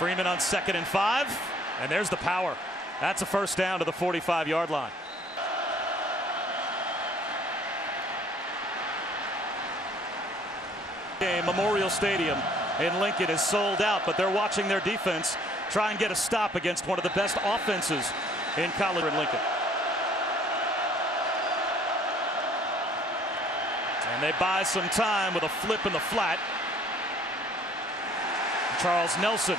Freeman on 2nd and 5, and there's the power. That's a first down to the 45-yard line. Memorial Stadium in Lincoln is sold out, but they're watching their defense try and get a stop against one of the best offenses in college in Lincoln. And they buy some time with a flip in the flat. Charles Nelson.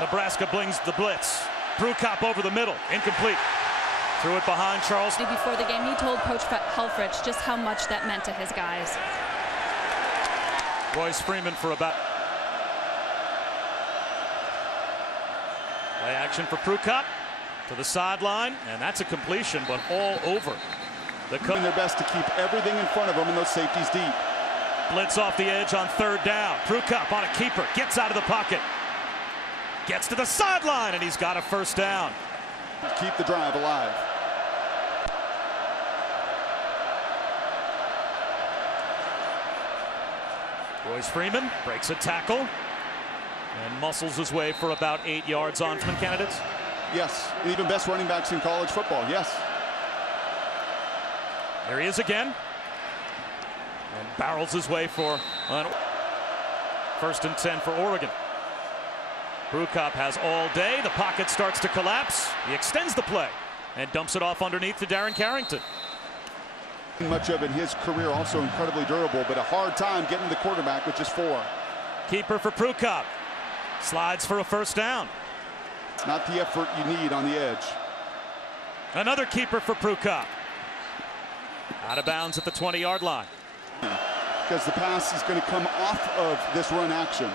Nebraska brings the blitz. Prukop over the middle, incomplete. Threw it behind Charles. Before the game, he told Coach Helfrich just how much that meant to his guys. Royce Freeman for about. Play action for Prukop to the sideline, and that's a completion, but all over. Doing their best to keep everything in front of them and those safeties deep. Blitz off the edge on 3rd down. Prukop on a keeper, gets out of the pocket. Gets to the sideline, and he's got a first down. Keep the drive alive. Royce Freeman breaks a tackle and muscles his way for about 8 yards on candidates. Yes, and even best running backs in college football, yes. There he is again. And barrels his way for 1st and 10 for Oregon. Prukop has all day. The pocket starts to collapse. He extends the play and dumps it off underneath to Darren Carrington. Much of in his career, also incredibly durable, but a hard time getting the quarterback with just 4. Keeper for Prukop. Slides for a first down. It's not the effort you need on the edge. Another keeper for Prukop. Out of bounds at the 20-yard line. Because the pass is going to come off of this run action.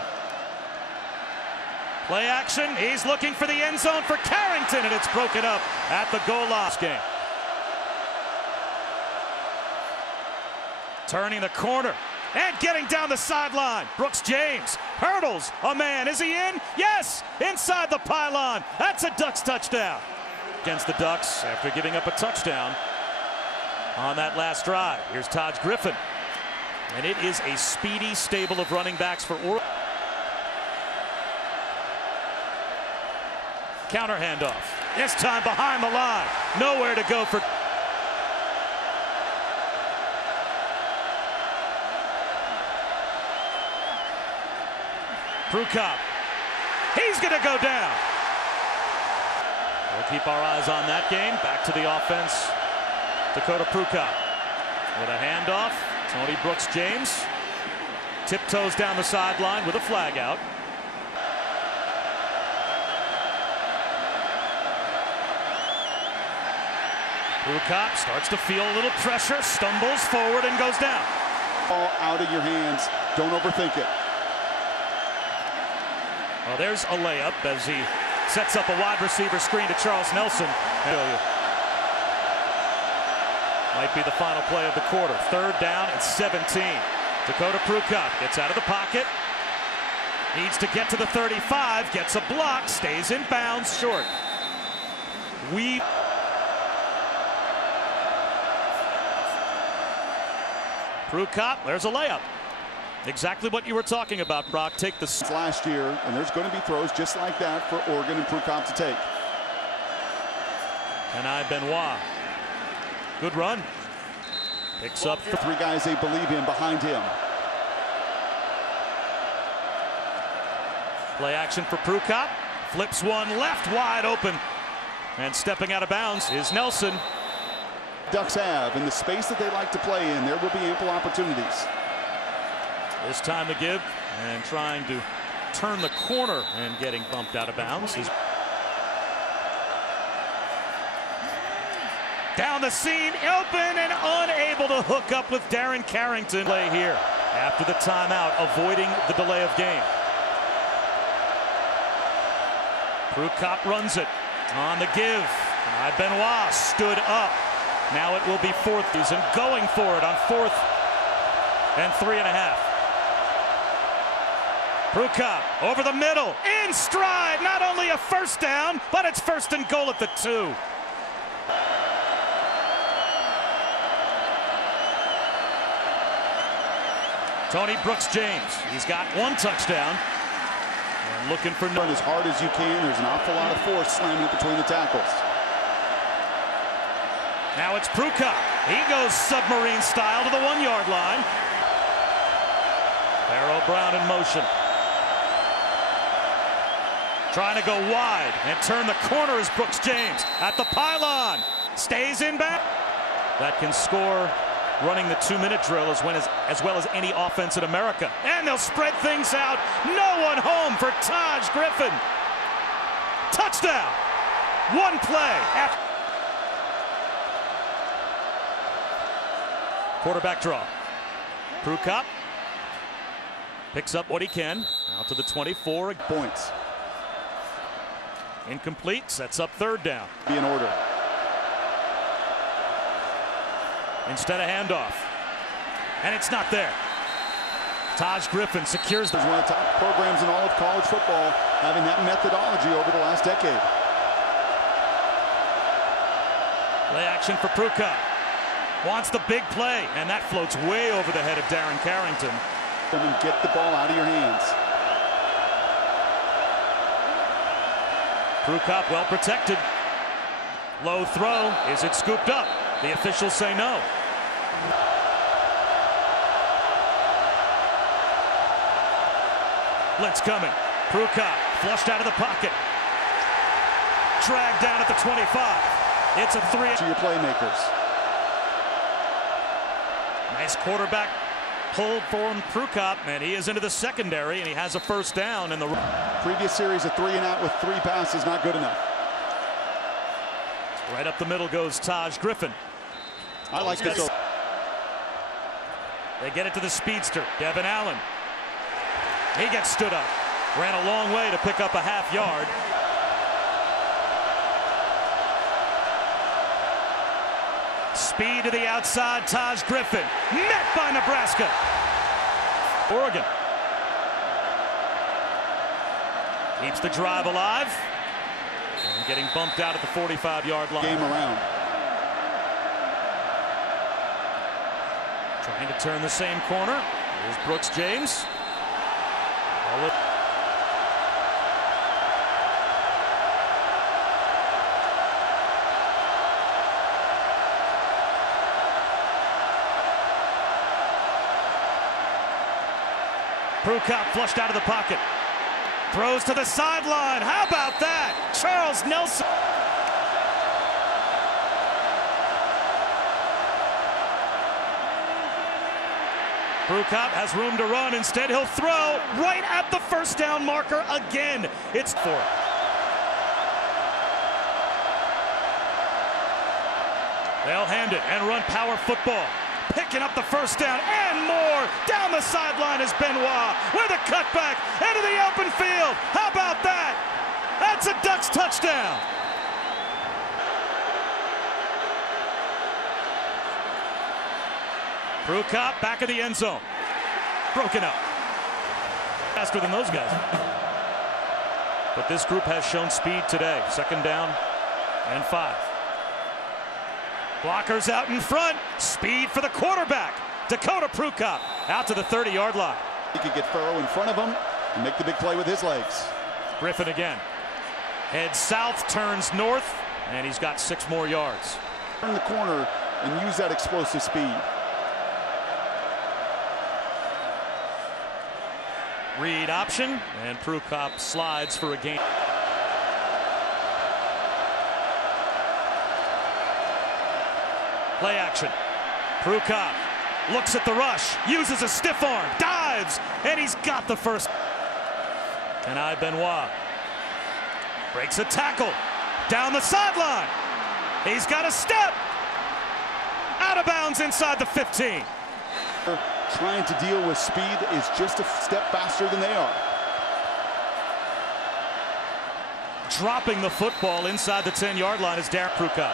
Play action. He's looking for the end zone for Carrington, and it's broken up at the goal line game. Turning the corner and getting down the sideline. Brooks James hurdles a man. Is he in? Yes! Inside the pylon. That's a Ducks touchdown. Against the Ducks after giving up a touchdown on that last drive. Here's Taj Griffin. And it is a speedy stable of running backs for Oregon. Counter handoff. This time behind the line. Nowhere to go for. Prukop. He's going to go down. We'll keep our eyes on that game. Back to the offense. Dakota Prukop with a handoff. Tony Brooks James tiptoes down the sideline with a flag out. Prukop starts to feel a little pressure, stumbles forward and goes down. Ball out of your hands. Don't overthink it. Well, there's a layup as he sets up a wide receiver screen to Charles Nelson. Might be the final play of the quarter. 3rd down and 17. Dakota Prukop gets out of the pocket. Needs to get to the 35. Gets a block. Stays in bounds. Short. Prukop, there's a layup. Exactly what you were talking about, Brock. Take the last year, and there's going to be throws just like that for Oregon and Prukop to take. And Benoit. Good run. Picks up 3 guys they believe in behind him. Play action for Prukop. Flips one left, wide open. And stepping out of bounds is Nelson. Ducks have in the space that they like to play in, there will be ample opportunities. This time to give and trying to turn the corner and getting bumped out of bounds. Down the seam, open and unable to hook up with Darren Carrington. Play here after the timeout, avoiding the delay of game. Prukop runs it on the give. Benoit stood up. Now it will be 4th. He's going for it on 4th and 3.5. Prukop over the middle, in stride. Not only a first down, but it's 1st and goal at the 2. Tony Brooks James, he's got one touchdown. And looking for run as hard as you can. There's an awful lot of force slamming it between the tackles. Now it's Pruka. He goes submarine style to the 1-yard line. Barrow Brown in motion. Trying to go wide and turn the corner is Brooks James at the pylon. Stays in back. That can score running the 2-minute drill as well as any offense in America. And they'll spread things out. No one home for Taj Griffin. Touchdown. One play. Quarterback draw. Pruka picks up what he can. Out to the 24. Points. Incomplete. Sets up third down. Be in order. Instead of handoff. And it's not there. Taj Griffin secures One of the top programs in all of college football, having that methodology over the last decade. Play action for Pruka. Wants the big play, and that floats way over the head of Darren Carrington. And get the ball out of your hands. Pruka well protected. Low throw. Is it scooped up? The officials say no. Blitz coming. Pruka flushed out of the pocket. Dragged down at the 25. It's a 3. To your playmakers. Nice quarterback pull from Pruka, and he is into the secondary, and he has a first down in the previous series. A 3-and-out with 3 passes, not good enough. Right up the middle goes Taj Griffin. I like this. They get it to the speedster, Devin Allen. He gets stood up. Ran a long way to pick up a half yard. Speed to the outside, Taj Griffin. Met by Nebraska. Oregon. Keeps the drive alive. And getting bumped out at the 45-yard line. Game around. Trying to turn the same corner. Here's Brooks James. Pruka flushed out of the pocket. Throws to the sideline. How about that? Charles Nelson. Pruka has room to run. Instead, he'll throw right at the first down marker again. It's 4. They'll hand it and run power football. Picking up the first down and more. Down the sideline is Benoit with a cutback into the open field. How about that? That's a Ducks touchdown. Pruka back of the end zone. Broken up. Faster than those guys. But this group has shown speed today. Second down and 5. Blockers out in front. Speed for the quarterback. Dakota Pruka out to the 30-yard line. He could get Farrow in front of him and make the big play with his legs. Griffin again. Heads south, turns north, and he's got 6 more yards. Turn the corner and use that explosive speed. Read option, and Pruka slides for a gain. Play action. Pruka looks at the rush, uses a stiff arm, dives, and he's got the first. And Benoit breaks a tackle down the sideline. He's got a step. Out of bounds inside the 15. Trying to deal with speed is just a step faster than they are. Dropping the football inside the 10-yard line is Darren Pruka.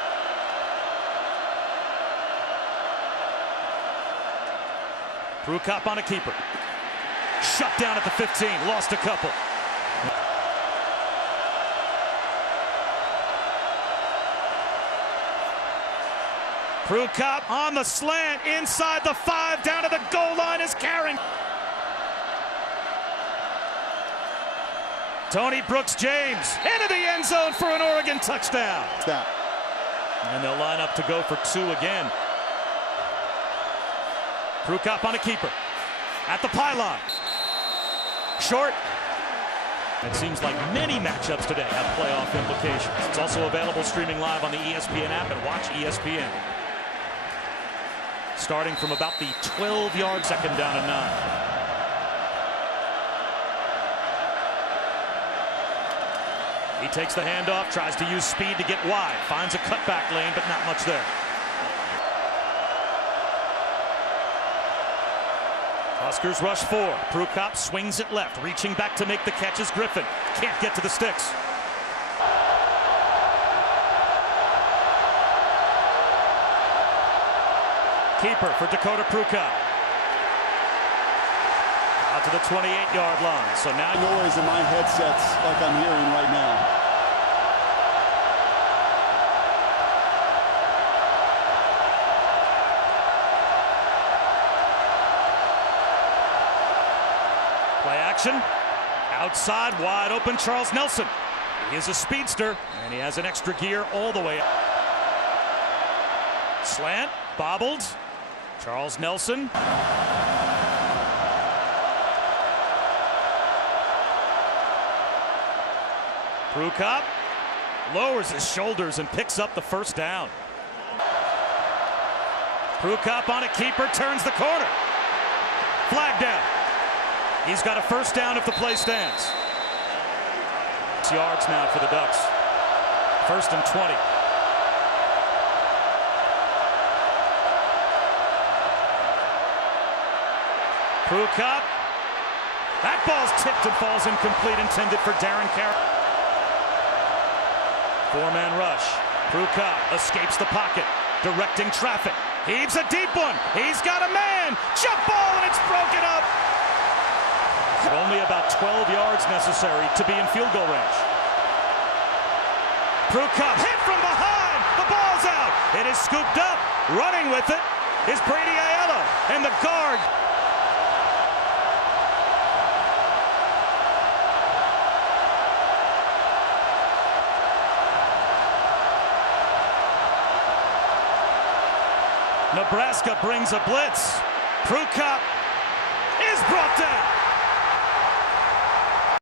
Pruka on a keeper. Shut down at the 15. Lost a couple. Pruka on the slant inside the 5. Down to the goal line is Carrington. Tony Brooks James into the end zone for an Oregon touchdown. Snap. And they'll line up to go for two again. Prukop on a keeper. At the pylon. Short. It seems like many matchups today have playoff implications. It's also available streaming live on the ESPN app and watch ESPN. Starting from about the 12-yard, second down and 9. He takes the handoff, tries to use speed to get wide, finds a cutback lane, but not much there. Huskers rush 4. Prukop swings it left, reaching back to make the catch is Griffin. Can't get to the sticks. Keeper for Dakota Prukop. Out to the 28-yard line. So now Noise in my headsets like I'm hearing right now. play action. Outside, wide open, Charles Nelson. He is a speedster, and he has an extra gear all the way up. Slant, bobbled. Charles Nelson. Prukop lowers his shoulders and picks up the first down. Prukop on a keeper, turns the corner. Flag down. He's got a first down if the play stands. 6 yards now for the Ducks. 1st and 20. Prukop. That ball's tipped and falls incomplete, intended for Darren Carroll. 4-man rush. Prukop escapes the pocket, directing traffic. Heaves a deep one. He's got a man. Jump ball, and it's broken up. Only about 12 yards necessary to be in field goal range. Prukop hit from behind. The ball's out. It is scooped up. Running with it is Brady Aiello, and the guard. Nebraska brings a blitz. Prukop is brought down.